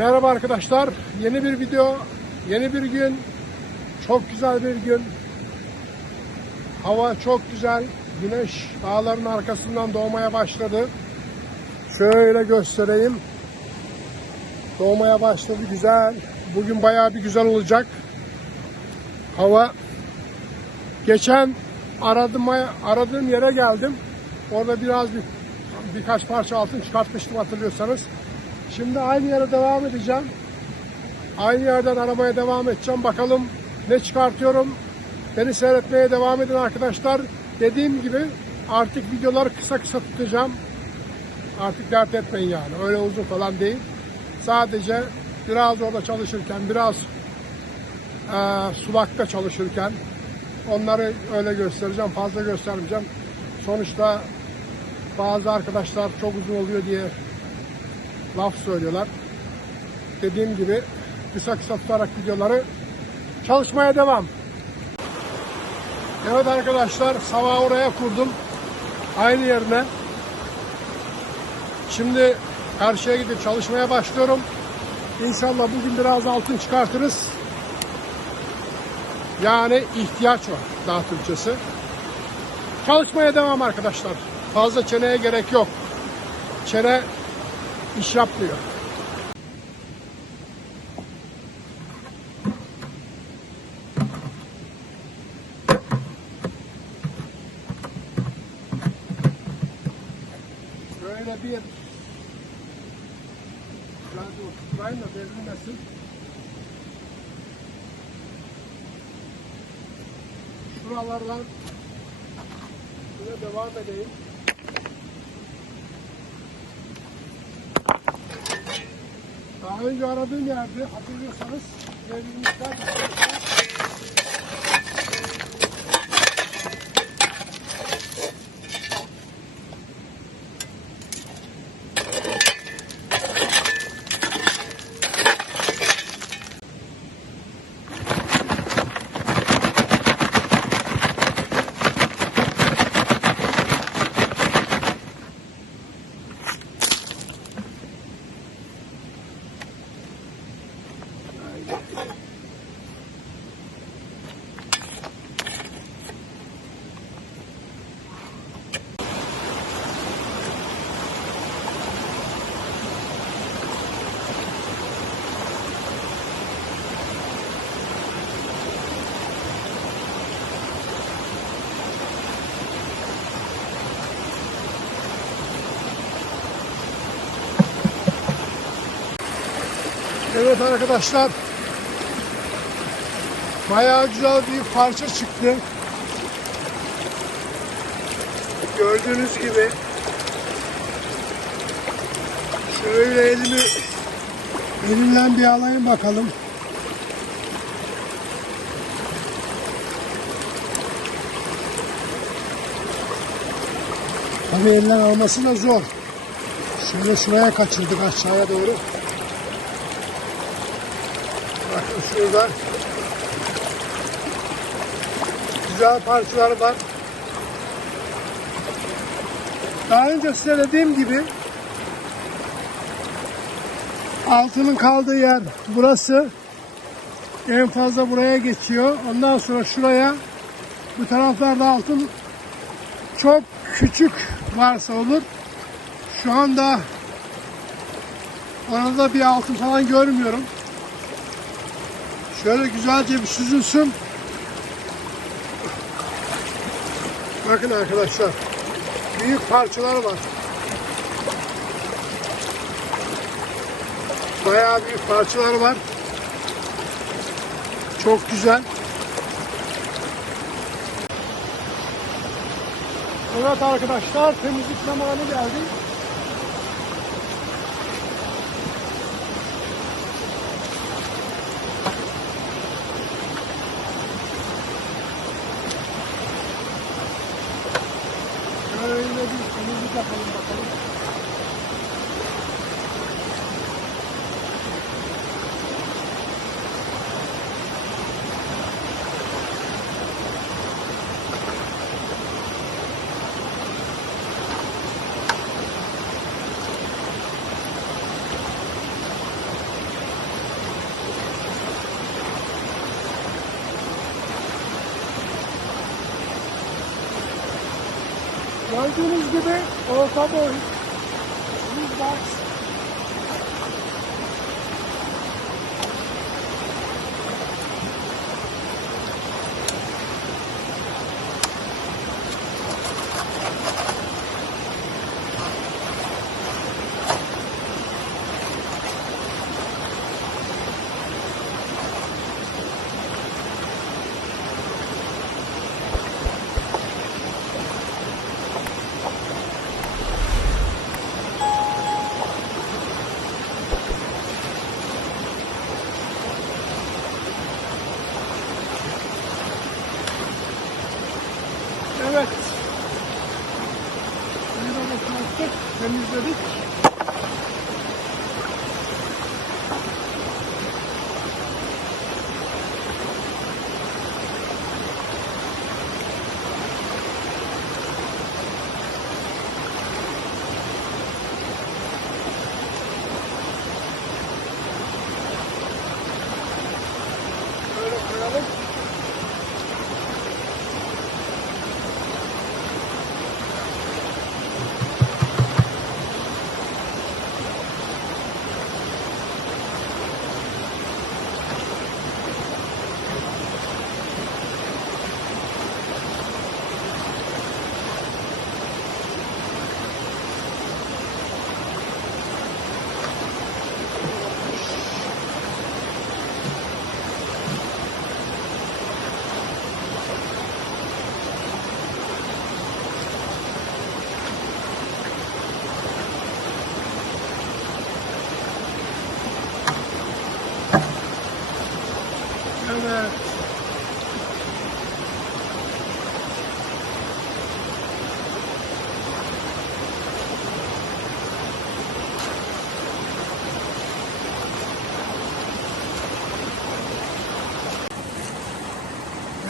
Merhaba arkadaşlar. Yeni bir video, yeni bir gün. Çok güzel bir gün. Hava çok güzel. Güneş dağların arkasından doğmaya başladı. Şöyle göstereyim. Doğmaya başladı güzel. Bugün bayağı bir güzel olacak. Hava geçen aradım aradığım yere geldim. Orada biraz bir birkaç parça altın çıkartmıştım hatırlıyorsanız. Şimdi aynı yere devam edeceğim. Aynı yerden aramaya devam edeceğim. Bakalım ne çıkartıyorum. Beni seyretmeye devam edin arkadaşlar. Dediğim gibi artık videoları kısa kısa tutacağım. Artık dert etmeyin yani. Öyle uzun falan değil. Sadece biraz orada çalışırken, biraz e, sulakta çalışırken onları öyle göstereceğim. Fazla göstermeyeceğim. Sonuçta bazı arkadaşlar çok uzun oluyor diye laf söylüyorlar. Dediğim gibi kısa kısa tutarak videoları çalışmaya devam. Evet arkadaşlar sabah oraya kurdum. Aynı yerine. Şimdi karşıya gidip çalışmaya başlıyorum. İnşallah bugün biraz altın çıkartırız. Yani ihtiyaç var daha Türkçesi. Çalışmaya devam arkadaşlar. Fazla çeneye gerek yok. Çene iş yapmıyor. Böyle bir biraz oturtmayın da devrilmesin. Şuralardan şöyle devam edeyim. Daha önce aradığım yerde hatırlıyorsanız devrilmişler. Evet arkadaşlar. Bayağı güzel bir parça çıktı. Gördüğünüz gibi. Şöyle elimi elimden bir alayım bakalım. Tabii elinden alması da zor. Şöyle şuraya kaçırdık aşağıya doğru. Bakın şurada güzel parçalar var. Daha önce size dediğim gibi altının kaldığı yer burası. En fazla buraya geçiyor. Ondan sonra şuraya bu taraflarda altın çok küçük varsa olur. Şu anda orada bir altın falan görmüyorum. Şöyle güzelce bir süzülsün. Bakın arkadaşlar. Büyük parçalar var. Bayağı büyük parçalar var. Çok güzel. Evet arkadaşlar temizlik zamanı geldi. Şöyle bir temizlik yapalım bakalım. Gördüğünüz gibi orta boy. Yüzbaş. Evet.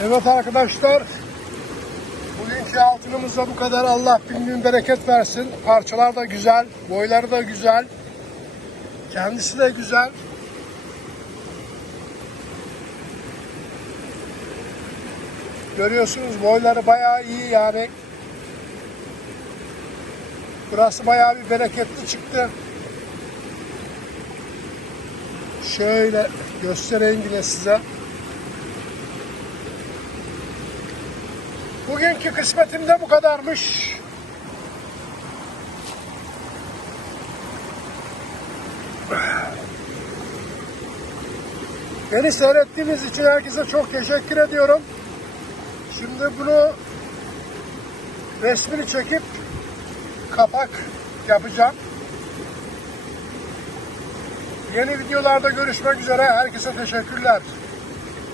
Evet arkadaşlar. Bugünkü altınımız da bu kadar. Allah bin bereket versin. Parçalar da güzel. Boyları da güzel. Kendisi de güzel. Görüyorsunuz boyları bayağı iyi yani. Burası bayağı bir bereketli çıktı. Şöyle göstereyim yine size. Bugünkü kısmetim de bu kadarmış. Beni seyrettiğiniz için herkese çok teşekkür ediyorum. Şimdi bunu resmini çekip kapak yapacağım. Yeni videolarda görüşmek üzere. Herkese teşekkürler.